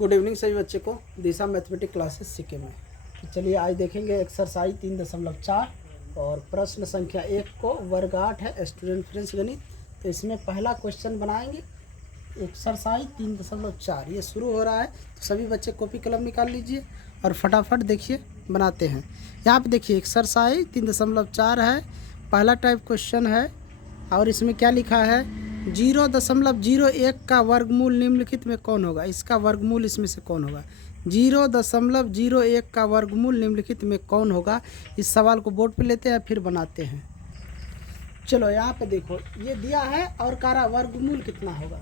Good evening सभी बच्चे को दिशा मैथमेटिक्स क्लासेस सीखे में। तो चलिए आज देखेंगे एक्सरसाइज 3.4 और प्रश्न संख्या 1 को वर्ग 8 है स्टूडेंट फ्रेंड्स गणित। तो इसमें पहला क्वेश्चन बनाएंगे एक्सरसाइज 3.4। ये शुरू हो रहा है तो सभी बच्चे कॉपी कलम निकाल लीजिए और फटाफट देखिए बनाते हैं। यहाँ पे देखिए एक्सरसाइज 3.4 है, पहला टाइप क्वेश्चन है और इसमें क्या लिखा है 0.01 का वर्गमूल निम्नलिखित में कौन होगा। इसका वर्गमूल इसमें से कौन होगा। 0.01 का वर्गमूल निम्नलिखित में कौन होगा। इस सवाल को बोर्ड पे लेते हैं फिर बनाते हैं। चलो यहाँ पे देखो ये दिया है और कारा वर्गमूल कितना होगा।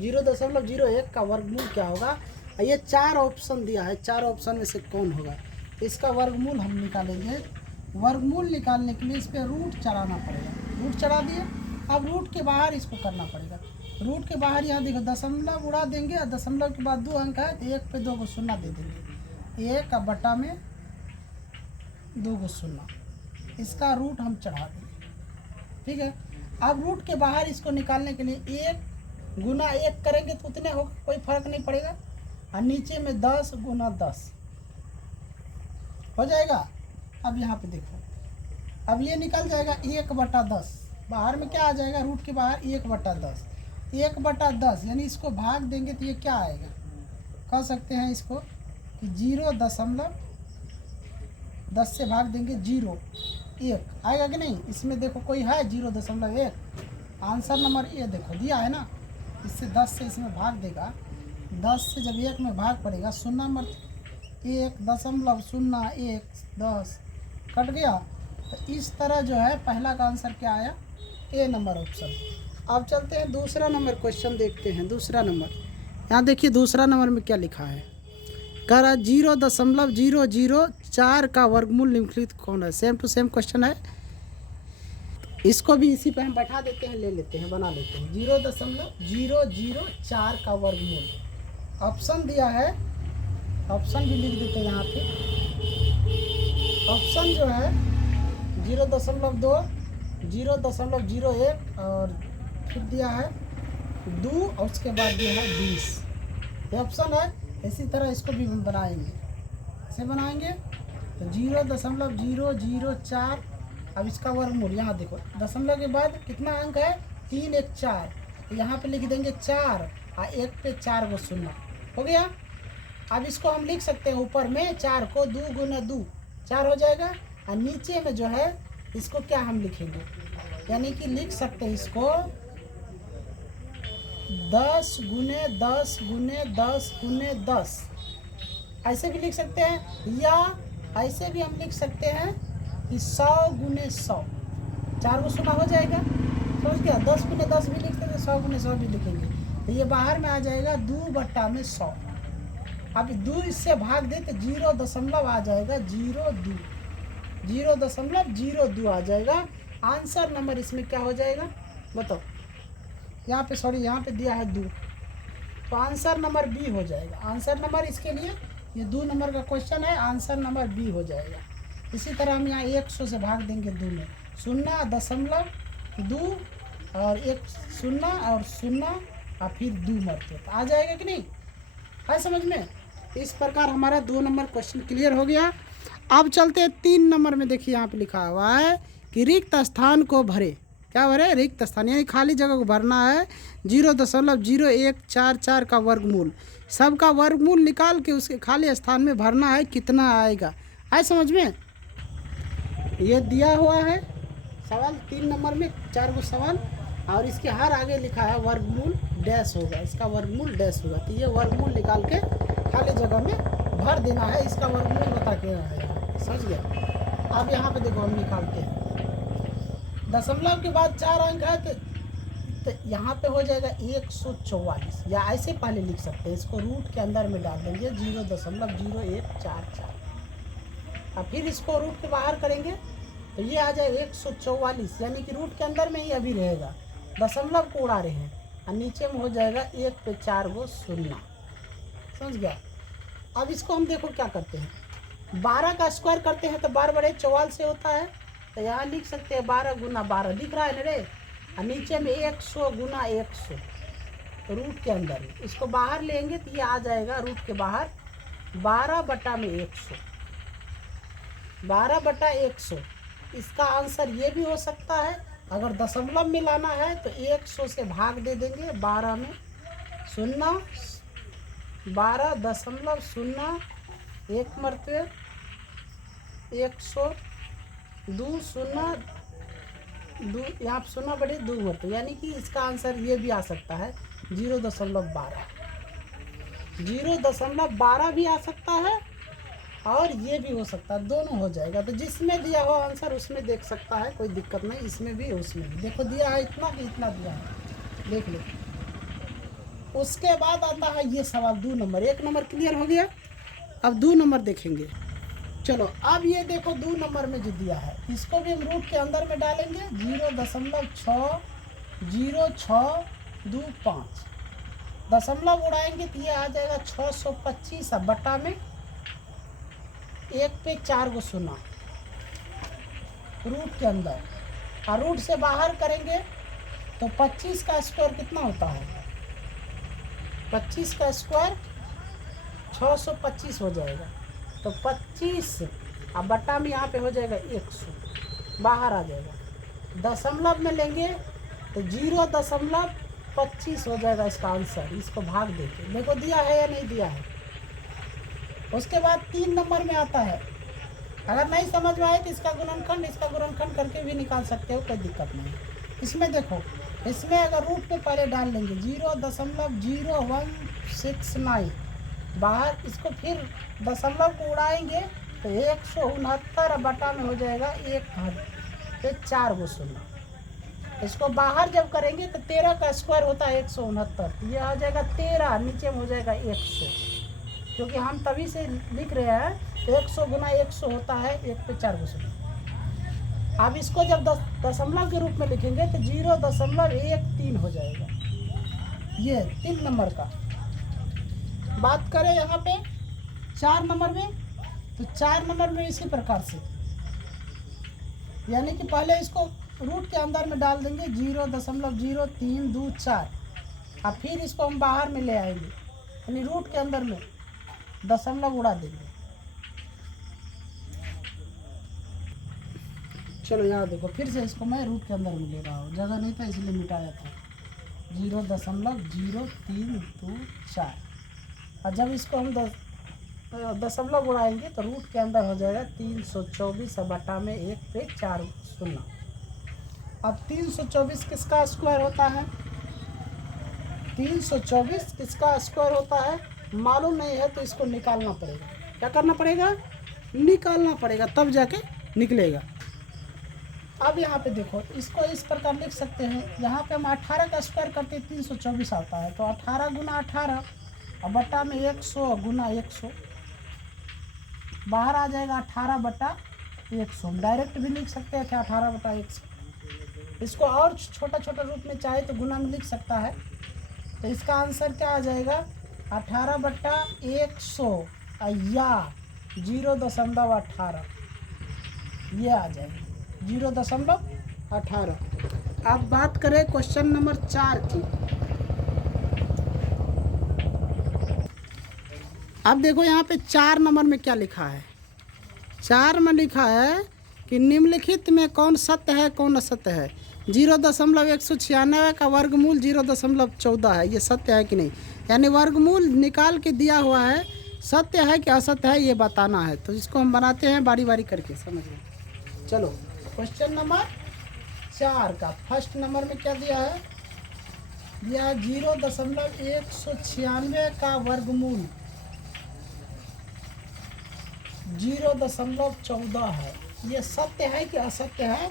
0.01 का वर्गमूल क्या होगा। ये 4 ऑप्शन दिया है, 4 ऑप्शन में से कौन होगा। इसका वर्गमूल हम निकालेंगे। वर्गमूल निकालने के लिए इस पर रूट चढ़ाना पड़ेगा। रूट चढ़ा दिए, अब रूट के बाहर इसको करना पड़ेगा। रूट के बाहर यहाँ देखो दशमलव उड़ा देंगे और दशमलव के बाद 2 अंक है तो 1 पे 2 को शून्य दे देंगे। 1 का बटा में 2 को शून्य, इसका रूट हम चढ़ा देंगे। ठीक है, अब रूट के बाहर इसको निकालने के लिए 1 गुना 1 करेंगे तो उतने होगा, कोई फर्क नहीं पड़ेगा। और नीचे में 10 गुना 10 हो जाएगा। अब यहाँ पे देखो अब ये निकल जाएगा 1 बटा 10। बाहर में क्या आ जाएगा, रूट के बाहर 1 बटा 10। 1 बटा 10 यानी इसको भाग देंगे तो ये क्या आएगा, कह सकते हैं इसको कि 0.10 से भाग देंगे 0.1 आएगा कि नहीं। इसमें देखो कोई है 0.1, आंसर नंबर ए देखो दिया है ना। इससे 10 से इसमें भाग देगा, 10 से जब 1 में भाग पड़ेगा 0.1 10 कट गया। तो इस तरह जो है पहला का आंसर क्या आया, ए नंबर ऑप्शन। अब चलते हैं दूसरा नंबर क्वेश्चन देखते हैं। दूसरा नंबर यहाँ देखिए, दूसरा नंबर में क्या लिखा है, कह रहा 0.004 का वर्गमूल निम्नलिखित कौन है। सेम टू सेम क्वेश्चन है, इसको भी इसी पे हम बैठा देते हैं, ले लेते हैं, बना लेते हैं। 0.004 का वर्गमूल ऑप्शन दिया है, ऑप्शन भी लिख देते हैं यहाँ पे। ऑप्शन जो है 0.2 0.01 और फिर दिया है 2 और उसके बाद दिया है 20। ये ऑप्शन है। इसी तरह इसको भी हम बनाएंगे, ऐसे बनाएंगे तो 0.004। अब इसका वर्गमूल यहाँ देखो, दशमलव के बाद कितना अंक है 3 1 4, तो यहाँ पे लिख देंगे 4 और 1 पे 4 को शून्य हो गया। अब इसको हम लिख सकते हैं ऊपर में 4 को 2 गुना 2 4 हो जाएगा और नीचे में जो है इसको क्या हम लिखेंगे, यानी कि लिख सकते हैं इसको 10 गुने 10 गुने 10 गुने 10 ऐसे भी लिख सकते हैं, या ऐसे भी हम लिख सकते हैं कि 100 गुने 100 4 को शून्य हो जाएगा। समझ गया, 10 गुने 10 भी लिख सकते हैं, 100 गुने 100 भी लिखेंगे तो ये बाहर में आ जाएगा 2 बटा में 100। अब 2 इससे भाग दे तो 0 आ जाएगा 0.02 आ जाएगा। आंसर नंबर इसमें क्या हो जाएगा बताओ। यहाँ पे सॉरी यहाँ पे दिया है 2, तो आंसर नंबर बी हो जाएगा। आंसर नंबर इसके लिए ये 2 नंबर का क्वेश्चन है, आंसर नंबर बी हो जाएगा। इसी तरह हम यहाँ 100 से भाग देंगे 2 में 0.2 और 1 0 और 0 और फिर 2 मरते तो आ जाएगा कि नहीं, है समझ में। इस प्रकार हमारा 2 नंबर क्वेश्चन क्लियर हो गया। अब चलते हैं 3 नंबर में। देखिए यहाँ पे लिखा हुआ है कि रिक्त स्थान को भरे। क्या भरे, रिक्त स्थान यानी खाली जगह को भरना है। 0.0144 का वर्गमूल, सबका वर्गमूल निकाल के उसके खाली स्थान में भरना है, कितना आएगा। है समझ में, ये दिया हुआ है सवाल 3 नंबर में 4 गो सवाल और इसके हर आगे लिखा है वर्गमूल डैश होगा, इसका वर्गमूल डैश होगा। तो ये वर्गमूल निकाल के खाली जगह में भर देना है, इसका वर्गमूल बता के आएगा। समझ गया। अब यहाँ पे देखो हम निकालते हैं, दशमलव के बाद 4 अंक है तो यहाँ पे हो जाएगा 144, या ऐसे पहले लिख सकते हैं, इसको रूट के अंदर में डाल देंगे 0.0144 और फिर इसको रूट के बाहर करेंगे तो ये आ जाए 144, यानी कि रूट के अंदर में ही अभी रहेगा, दशमलव को उड़ा रहे हैं और नीचे में हो जाएगा 1 पे 4 को शून्य। समझ गया। अब इसको हम देखो क्या करते हैं, 12 का स्क्वायर करते हैं तो 12 बड़े 44 से होता है, तो यहाँ लिख सकते हैं 12 गुना 12 दिख रहा है ना रे, और नीचे में 100 गुना 100 रूट के अंदर में, इसको बाहर लेंगे तो ये आ जाएगा रूट के बाहर 12/100, 12/100। इसका आंसर ये भी हो सकता है, अगर दशमलव मिलाना है तो 100 से भाग दे देंगे 12 में, 0 12.0 एक मरतबे 100 2 0 2, यहाँ 0/2 मरतबे, यानी कि इसका आंसर ये भी आ सकता है 0.12, 0.12 भी आ सकता है और ये भी हो सकता है, दोनों हो जाएगा। तो जिसमें दिया हो आंसर उसमें देख सकता है, कोई दिक्कत नहीं, इसमें भी उसमें भी। देखो दिया है इतना कि इतना दिया है, देख लो। उसके बाद आता है ये सवाल 2 नंबर, 1 नंबर क्लियर हो गया। अब 2 नंबर देखेंगे। चलो अब ये देखो 2 नंबर में जो दिया है इसको भी हम रूट के अंदर में डालेंगे, 0.6025, दशमलव उड़ाएंगे तो ये आ जाएगा 625 बटा में 1 पे 4 गो 0 रूट के अंदर, और रूट से बाहर करेंगे तो 25 का स्क्वायर कितना होता है, 25 का स्क्वायर 625 हो जाएगा। तो 25 अब बटा में यहाँ पे हो जाएगा 100, बाहर आ जाएगा। दशमलव में लेंगे तो 0.25 हो जाएगा इसका आंसर। इसको भाग देके देखो दिया है या नहीं दिया है। उसके बाद 3 नंबर में आता है, अगर नहीं समझ में आए तो इसका गुणनखंड करके भी निकाल सकते हो, कोई दिक्कत नहीं। इसमें देखो, इसमें अगर रूट पे पहले डाल लेंगे 0.0169 बाहर, इसको फिर दशमलव को उड़ाएंगे तो 169 बटा में हो जाएगा 1 पे 4 गो 0। इसको बाहर जब करेंगे तो 13 का स्क्वायर होता है 169, ये आ जाएगा 13, नीचे में हो जाएगा 100, क्योंकि हम तभी से लिख रहे हैं 100 गुना 100 होता है 1 पे 4 गो 0। अब इसको जब दशमलव के रूप में लिखेंगे तो 0.13 हो जाएगा। ये 3 नंबर का। बात करें यहाँ पे 4 नंबर में, तो 4 नंबर में इसी प्रकार से, यानी कि पहले इसको रूट के अंदर में डाल देंगे 0.0324, और फिर इसको हम बाहर में ले आएंगे, यानी रूट के अंदर में दशमलव उड़ा देंगे। चलो यहाँ देखो, फिर से इसको मैं रूट के अंदर में ले रहा हूँ, जगह नहीं था इसलिए मिटाया था। 0.0324, और जब इसको हम दशमलव उड़ाएंगे तो रूट के अंदर हो जाएगा 324 बटा में 1 पे 4 0। अब 324 किसका स्क्वायर होता है, 324 किसका स्क्वायर होता है मालूम नहीं है, तो इसको निकालना पड़ेगा। क्या करना पड़ेगा, निकालना पड़ेगा, तब जाके निकलेगा। अब यहाँ पे देखो, इसको इस प्रकार लिख सकते हैं, यहाँ पे हम 18 का स्क्वायर करते हैं 324 आता है, तो 18 गुना 18 और बटा में 100 गुना 100, बाहर आ जाएगा 18 बटा 100। डायरेक्ट भी लिख सकते हैं कि 18 बटा 100। इसको और छोटा छोटा रूप में चाहे तो गुना में लिख सकता है। तो इसका आंसर क्या आ जाएगा, 18 बटा 100 या 0.18, ये आ जाएगा 0.18। अब बात करें क्वेश्चन नंबर 4 की। अब देखो यहाँ पे 4 नंबर में क्या लिखा है, 4 में लिखा है कि निम्नलिखित में कौन सत्य है कौन असत्य है। 0.196 का वर्गमूल 0.14 है, ये सत्य है कि नहीं, यानी वर्गमूल निकाल के दिया हुआ है, सत्य है कि असत्य है ये बताना है। तो इसको हम बनाते हैं बारी बारी करके, समझ लो। चलो क्वेश्चन नंबर 4 का फर्स्ट नंबर में क्या दिया है, दिया 0.196 का वर्गमूल 0.14 है, ये सत्य है कि असत्य है,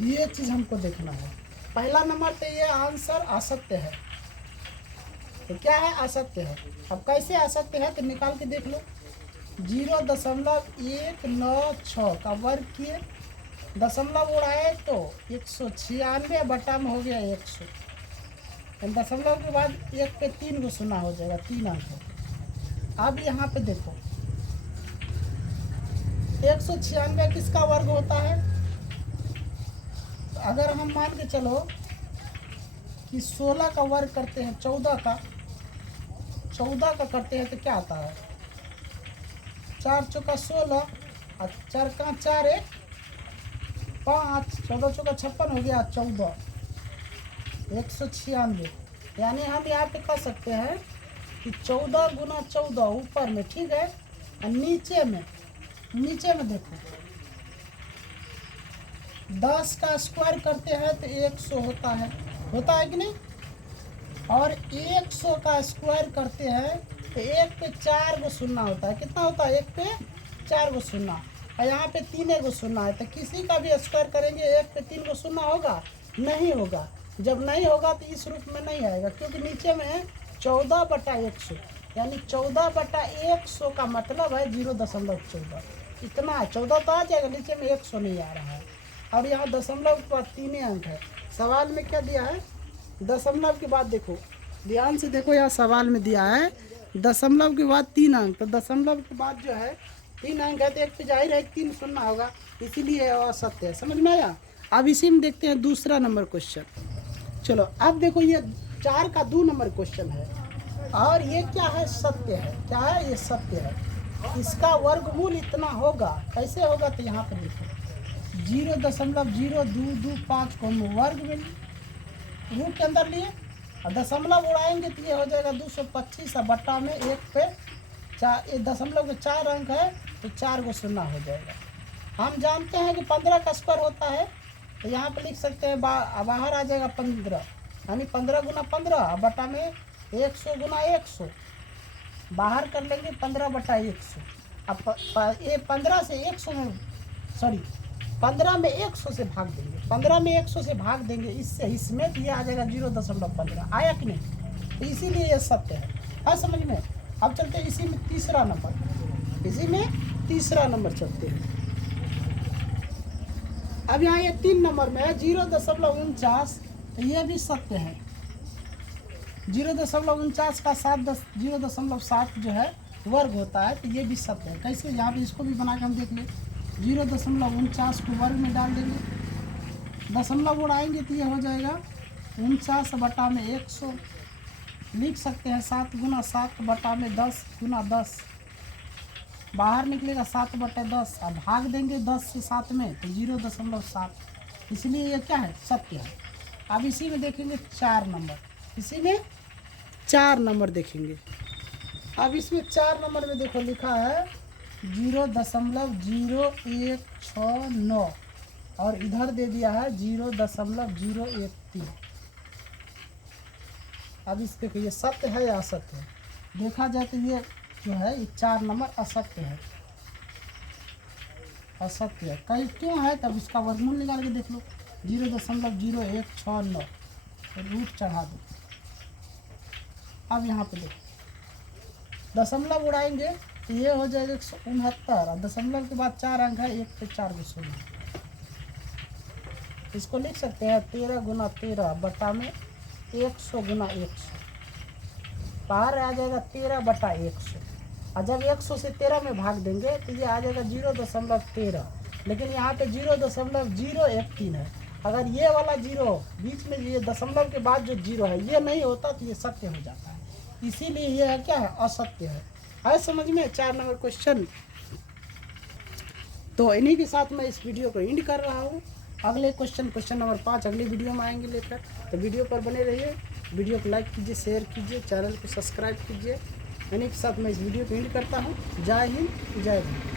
ये चीज़ हमको देखना है। पहला नंबर तो ये आंसर असत्य है, तो क्या है, असत्य है। अब कैसे असत्य है तो निकाल के देख लो, 0.196 का वर्ग किए, दशमलव उड़ाए तो 196 बटा में हो गया 100, दशमलव के बाद 1 पे 3 को 0 हो जाएगा, 3 अंक है। अब यहाँ पे देखो 196 किसका वर्ग होता है, तो अगर हम मान के चलो कि 16 का वर्ग करते हैं 14 का करते हैं तो क्या आता है 4 चौका 16 और 4 का 4 1 5 14 चौका 56 हो गया 14 196। यानी हम यहाँ पे कह सकते हैं कि 14 गुना 14 ऊपर में, ठीक है, और नीचे में देखो 10 का स्क्वायर करते हैं तो 100 होता है कि नहीं, और 100 का स्क्वायर करते हैं तो 1 पे 4 गो शून्य होता है। कितना होता है 1 पे 4 गो शून्य, और यहाँ पे 3 गो शून्य है। तो किसी का भी स्क्वायर करेंगे 1 पे 3 गो शून्य होगा? नहीं होगा। जब नहीं होगा तो इस रूप में नहीं आएगा, क्योंकि नीचे में है 14/100, यानी 14/100 का मतलब है 0.14। इतना है, 14 तो आ जाएगा, नीचे में 100 नहीं आ रहा है। और यहाँ दशमलव के बाद 3 अंक है। सवाल में क्या दिया है, दशमलव के बाद देखो, ध्यान से देखो, यहाँ सवाल में दिया है दशमलव के बाद 3 अंक। तो दशमलव के बाद जो है 3 अंक है, तो एक पे जाहिर है 3 शून्य होगा, इसीलिए असत्य है। समझ में आया? अब इसी में देखते हैं दूसरा नंबर क्वेश्चन। चलो अब देखो, ये 4 का 2 नंबर क्वेश्चन है, और ये क्या है, सत्य है। क्या है ये? सत्य है। इसका वर्गमूल इतना होगा, कैसे होगा, तो यहाँ पर देखो 0.0225 को वर्ग में रूट के अंदर लिए और दशमलव उड़ाएंगे तो ये हो जाएगा 225 और बट्टा में 1 पे 4, दशमलव के 4 अंक है तो 4 गो शून्य हो जाएगा। हम जानते हैं कि 15 का स्क्वायर होता है, तो यहाँ पे लिख सकते हैं बाहर आ जाएगा 15, यानी 15 गुना 15 बटा में 100 गुना 100, बाहर कर लेंगे 15/100। अब ये 15 से 100 में, सॉरी 15 में 100 से भाग देंगे, 15 में 100 से भाग देंगे इससे, इसमें तो ये आ जाएगा 0.15। आया कि नहीं? तो इसीलिए ये सत्य है समझ में। अब चलते हैं इसी में तीसरा नंबर चलते हैं। अब यहाँ ये 3 नंबर में है 0.49, तो ये भी सत्य है। 0.49 का 0.7 जो है वर्ग होता है, तो ये भी सत्य है। कैसे? यहाँ पे इसको भी बना के हम देख लें। 0.49 को वर्ग में डाल देंगे, दशमलव उड़ाएंगे तो ये हो जाएगा 49 बटा में 100। लिख सकते हैं 7 गुना 7 बटा में 10 गुना 10, बाहर निकलेगा 7/10 और भाग देंगे 10 से 7 में तो 0.7, इसलिए ये क्या है, सत्य है। अब इसी में देखेंगे 4 नंबर, इसी में 4 नंबर देखेंगे। अब इसमें 4 नंबर में देखो लिखा है 0.0169 और इधर दे दिया है 0.013। अब इस देखो ये सत्य है या असत्य है? देखा जाए तो ये जो है ये 4 नंबर असत्य है, असत्य है। कहीं क्यों है? तब इसका वर्गमूल निकाल के देख लो, 0.0169 रूट चढ़ा दो। अब यहाँ पे देखो दशमलव उड़ाएंगे तो ये हो जाएगा 169 और दशमलव के बाद 4 अंक है, 1 पे 4 गो शून्य। इसको लिख सकते हैं 13 गुना 13 बटा में 100 गुना 100, बाहर आ जाएगा 13/100। और जब 100 से 13 में भाग देंगे तो ये आ जाएगा 0.13, लेकिन यहाँ पे 0.013 है। अगर ये वाला 0 बीच में, ये दशमलव के बाद जो 0 है ये नहीं होता तो ये सत्य हो जाता है, इसीलिए ये है क्या है, असत्य है समझ में। 4 नंबर क्वेश्चन। तो इन्हीं के साथ मैं इस वीडियो को एंड कर रहा हूँ। अगले क्वेश्चन नंबर 5 अगली वीडियो में आएंगे लेकर, तो वीडियो पर बने रहिए। वीडियो को लाइक कीजिए, शेयर कीजिए, चैनल को सब्सक्राइब कीजिए। इन्हीं के साथ मैं इस वीडियो को एंड करता हूँ। जय हिंद, जय भारत।